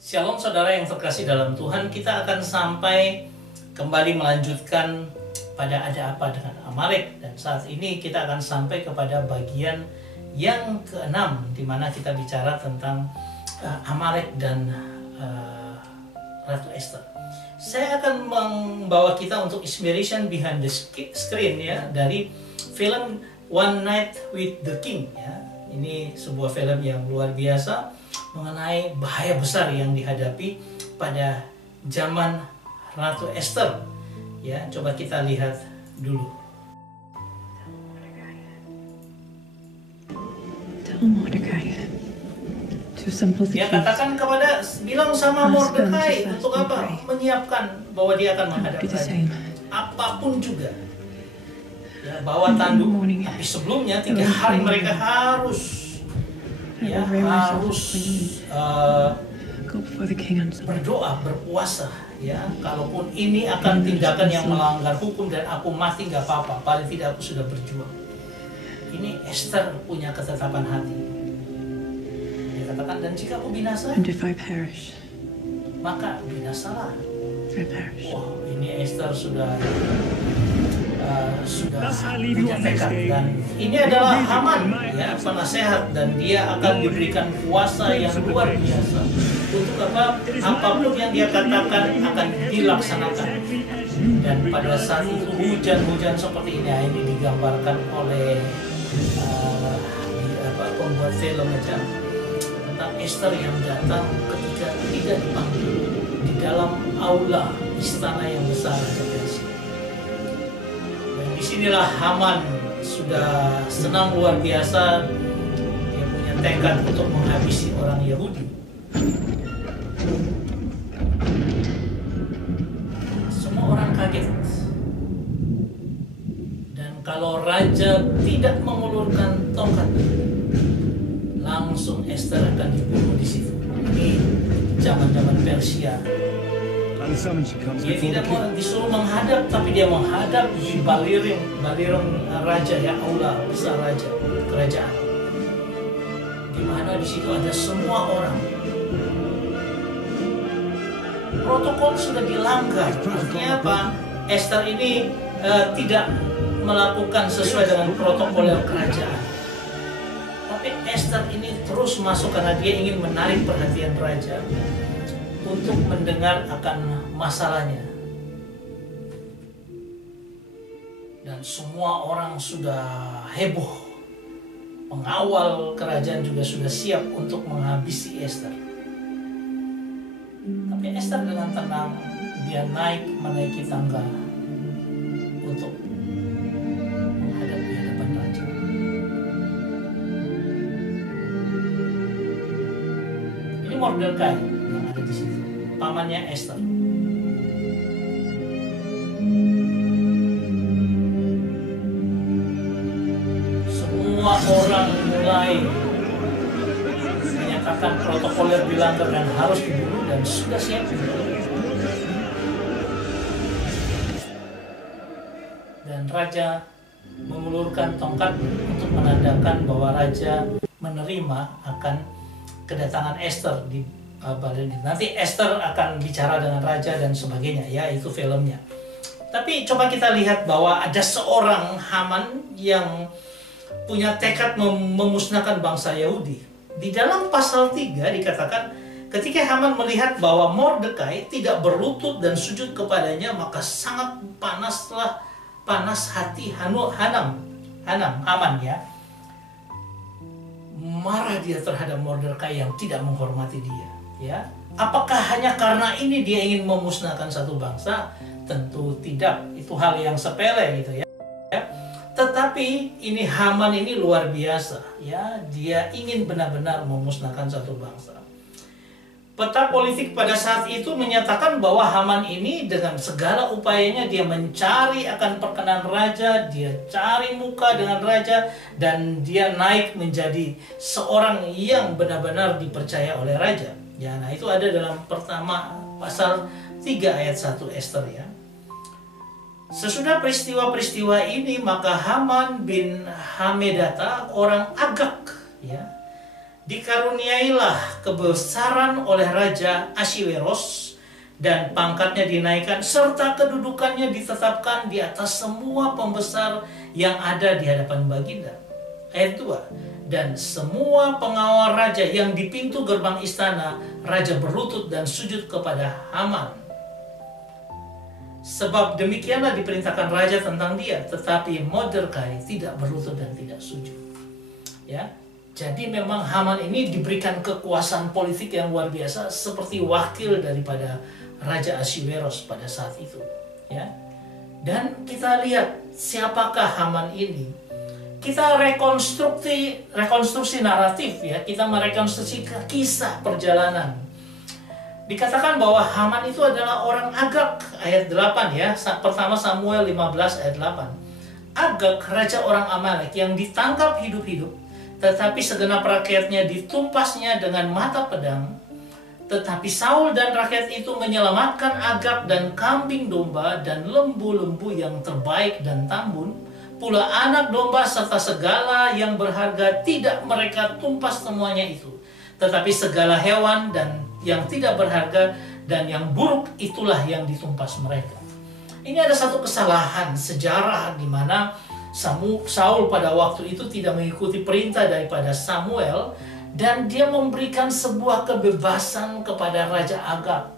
Shalom saudara yang terkasih dalam Tuhan, kita akan sampai kembali melanjutkan pada ada apa dengan Amalek, dan saat ini kita akan sampai kepada bagian yang ke-6 di mana kita bicara tentang Amalek dan Ratu Esther. Saya akan membawa kita untuk inspiration behind the screen ya, dari film One Night with the King ya. Ini sebuah film yang luar biasa mengenai bahaya besar yang dihadapi pada zaman Ratu Esther. Ya, coba kita lihat dulu. Tell Mordecai to assemble the Dia katakan kepada, bilang sama Mordekai untuk apa? Menyiapkan bahwa dia akan menghadap raja. Apapun juga. Ya, bawa tanduk. Tapi sebelumnya 3 hari mereka harus berdoa, berpuasa ya. Kalaupun ini akan tindakan yang melanggar hukum dan aku mati nggak apa-apa, paling tidak aku sudah berjuang. Ini Esther punya ketetapan hati. Dia katakan, dan jika aku binasa, maka binasalah. Wah, ini Esther sudah punya tekad, dan ini adalah Haman ya, penasehat, dan dia akan diberikan kuasa yang luar biasa untuk apa? Apapun yang dia katakan akan dilaksanakan. Dan pada saat itu hujan-hujan seperti ini digambarkan oleh pembuat film aja tentang Esther yang datang ketika tidak dipanggil di dalam aula istana yang besar. Disinilah Haman sudah senang luar biasa, dia punya tekad untuk menghabisi orang Yahudi. Semua orang kaget, dan kalau raja tidak mengulurkan tongkat, langsung Esther akan dibunuh di situ. Ini zaman-zaman Persia. Dia tidak disuruh menghadap, tapi dia menghadap di baliring raja ya, aula besar raja kerajaan, di mana di situ ada semua orang. Protokol sudah dilanggar. Artinya apa? Esther ini tidak melakukan sesuai dengan protokol kerajaan. Tapi Esther ini terus masuk karena dia ingin menarik perhatian raja untuk mendengar akan masalahnya. Dan semua orang sudah heboh. Pengawal kerajaan juga sudah siap untuk menghabisi Esther. Tapi Esther dengan tenang, dia menaiki tangga untuk menghadap di hadapan raja. Ini Mordekai yang ada di situ, pamannya Esther. Semua orang mulai menyatakan protokoler dilanggar dan harus dibunuh, dan sudah siap. Dan raja mengulurkan tongkat untuk menandakan bahwa raja menerima akan kedatangan Esther di baliring. Nanti Esther akan bicara dengan raja dan sebagainya ya, itu filmnya. Tapi coba kita lihat bahwa ada seorang Haman yang punya tekad memusnahkan bangsa Yahudi. Di dalam pasal 3 dikatakan, ketika Haman melihat bahwa Mordekai tidak berlutut dan sujud kepadanya, maka sangat panas hati Haman ya. Marah dia terhadap Mordekai yang tidak menghormati dia. Ya, apakah hanya karena ini dia ingin memusnahkan satu bangsa? Tentu tidak. Itu hal yang sepele gitu ya. Tetapi ini Haman ini luar biasa ya. Dia ingin benar-benar memusnahkan satu bangsa. Peta politik pada saat itu menyatakan bahwa Haman ini dengan segala upayanya dia mencari akan perkenan raja, dia cari muka dengan raja, dan dia naik menjadi seorang yang benar-benar dipercaya oleh raja. Ya, nah itu ada dalam pertama pasal 3 ayat 1 Esther ya. Sesudah peristiwa-peristiwa ini, maka Haman bin Hamedata, orang Agag ya, dikaruniailah kebesaran oleh Raja Ahasweros dan pangkatnya dinaikkan serta kedudukannya ditetapkan di atas semua pembesar yang ada di hadapan baginda. Ayat 2. Dan semua pengawal raja yang di pintu gerbang istana, raja berlutut dan sujud kepada Haman. Sebab demikianlah diperintahkan raja tentang dia, tetapi Mordekai tidak berlutut dan tidak sujud. Ya, jadi memang Haman ini diberikan kekuasaan politik yang luar biasa seperti wakil daripada Raja Ahasweros pada saat itu. Ya, dan kita lihat siapakah Haman ini. Kita rekonstruksi naratif ya, kita merekonstruksi kisah perjalanan. Dikatakan bahwa Haman itu adalah orang Agag, ayat 8 ya. Pertama Samuel 15 ayat 8. Agag, raja orang Amalek yang ditangkap hidup-hidup, tetapi segenap rakyatnya ditumpasnya dengan mata pedang. Tetapi Saul dan rakyat itu menyelamatkan Agag dan kambing domba dan lembu-lembu yang terbaik dan tambun, pula anak domba serta segala yang berharga tidak mereka tumpas semuanya itu. Tetapi segala hewan dan yang tidak berharga dan yang buruk itulah yang ditumpas mereka. Ini ada satu kesalahan sejarah di mana Saul pada waktu itu tidak mengikuti perintah daripada Samuel dan dia memberikan sebuah kebebasan kepada Raja Agag.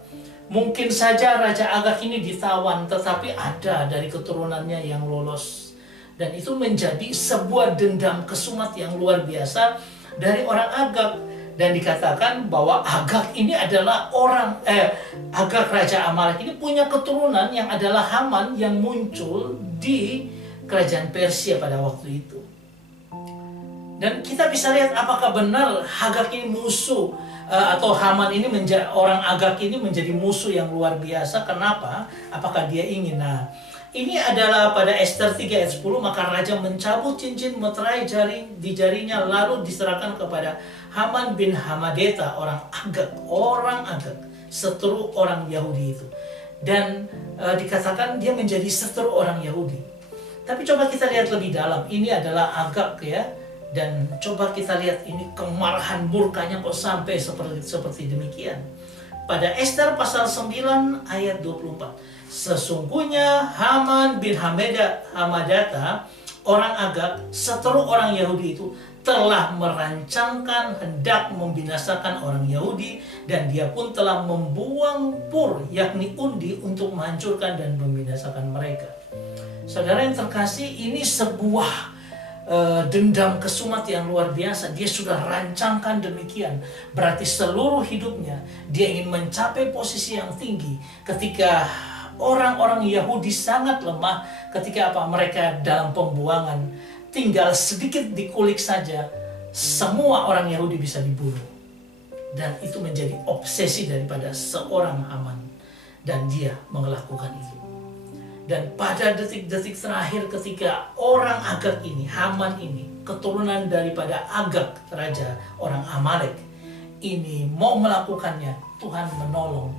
Mungkin saja Raja Agag ini ditawan, tetapi ada dari keturunannya yang lolos. Dan itu menjadi sebuah dendam kesumat yang luar biasa dari orang Agag. Dan dikatakan bahwa Agag ini adalah Agag Raja Amalek ini punya keturunan yang adalah Haman yang muncul di kerajaan Persia pada waktu itu. Dan kita bisa lihat apakah benar Agag ini musuh atau Haman ini orang Agag ini menjadi musuh yang luar biasa. Kenapa? Apakah dia ingin? Nah, ini adalah pada Ester 3 ayat 10, maka raja mencabut cincin meterai di jarinya lalu diserahkan kepada Haman bin Hamadeta, orang Agag, seteru orang Yahudi itu. Dan dikatakan dia menjadi seteru orang Yahudi. Tapi coba kita lihat lebih dalam, ini adalah Agag ya. Dan coba kita lihat ini kemarahan murkanya kok sampai seperti demikian. Pada Ester pasal 9 ayat 24. Sesungguhnya Haman bin Hamadata, orang Agag, seteru orang Yahudi itu, telah merancangkan hendak membinasakan orang Yahudi, dan dia pun telah membuang pur, yakni undi, untuk menghancurkan dan membinasakan mereka. Saudara yang terkasih, ini sebuah dendam kesumat yang luar biasa. Dia sudah rancangkan demikian. Berarti seluruh hidupnya dia ingin mencapai posisi yang tinggi. Ketika orang-orang Yahudi sangat lemah, ketika mereka dalam pembuangan, tinggal sedikit dikulik saja, semua orang Yahudi bisa dibunuh. Dan itu menjadi obsesi daripada seorang Haman. Dan dia melakukan itu. Dan pada detik-detik terakhir ketika orang Agag ini, Haman ini, keturunan daripada Agag, raja orang Amalek, ini mau melakukannya, Tuhan menolong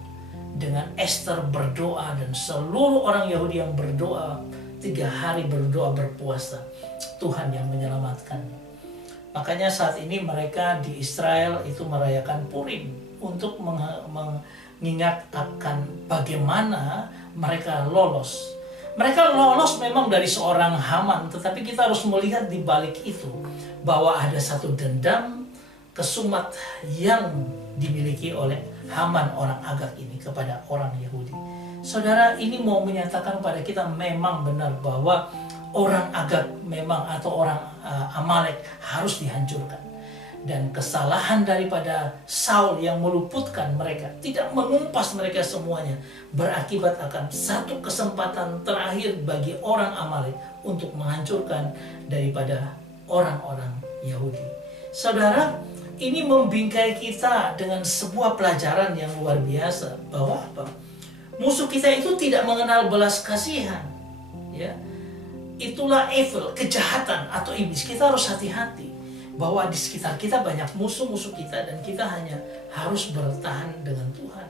dengan Ester berdoa dan seluruh orang Yahudi yang berdoa, 3 hari berdoa berpuasa, Tuhan yang menyelamatkan. Makanya saat ini mereka di Israel itu merayakan Purim untuk mengingat akan bagaimana mereka lolos. Mereka lolos memang dari seorang Haman, tetapi kita harus melihat di balik itu bahwa ada satu dendam kesumat yang dimiliki oleh Haman orang Agag ini kepada orang Yahudi. Saudara, ini mau menyatakan pada kita memang benar bahwa orang Agag memang atau orang Amalek harus dihancurkan. Dan kesalahan daripada Saul yang meluputkan mereka, tidak mengumpas mereka semuanya, berakibat akan satu kesempatan terakhir bagi orang Amalek untuk menghancurkan daripada orang-orang Yahudi. Saudara, ini membingkai kita dengan sebuah pelajaran yang luar biasa, bahwa apa? Musuh kita itu tidak mengenal belas kasihan, ya. Itulah evil, kejahatan atau iblis. Kita harus hati-hati bahwa di sekitar kita banyak musuh-musuh kita dan kita hanya harus bertahan dengan Tuhan.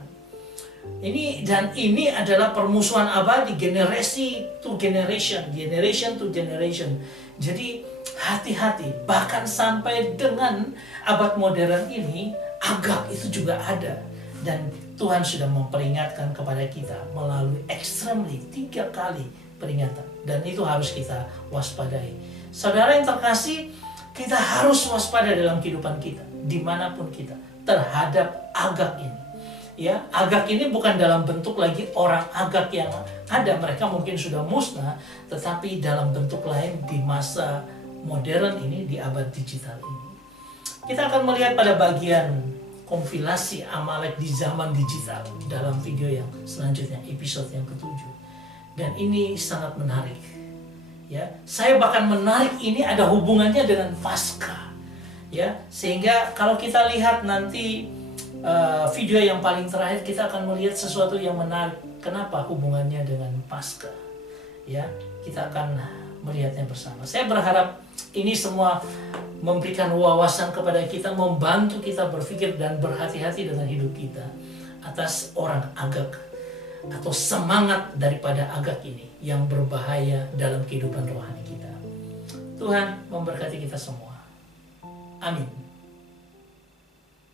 Ini adalah permusuhan abadi, generasi to generation, generation to generation. Jadi hati-hati. Bahkan sampai dengan abad modern ini, agak itu juga ada. Dan Tuhan sudah memperingatkan kepada kita melalui extremely 3 kali peringatan. Dan itu harus kita waspadai. Saudara yang terkasih, kita harus waspada dalam kehidupan kita, dimanapun kita, terhadap agak ini. Ya, agak ini bukan dalam bentuk lagi orang agak yang ada, mereka mungkin sudah musnah, tetapi dalam bentuk lain di masa modern ini, di abad digital ini. Kita akan melihat pada bagian kompilasi Amalek di zaman digital dalam video yang selanjutnya, episode yang ke-7. Dan ini sangat menarik. Ya, saya bahkan menarik ini ada hubungannya dengan Paskah. Ya, sehingga kalau kita lihat nanti video yang paling terakhir, kita akan melihat sesuatu yang menarik. Kenapa hubungannya dengan Paskah? Ya, kita akan melihatnya bersama. Saya berharap ini semua memberikan wawasan kepada kita, membantu kita berpikir dan berhati-hati dengan hidup kita atas orang agak atau semangat daripada agak ini yang berbahaya dalam kehidupan rohani kita. Tuhan memberkati kita semua. Amin.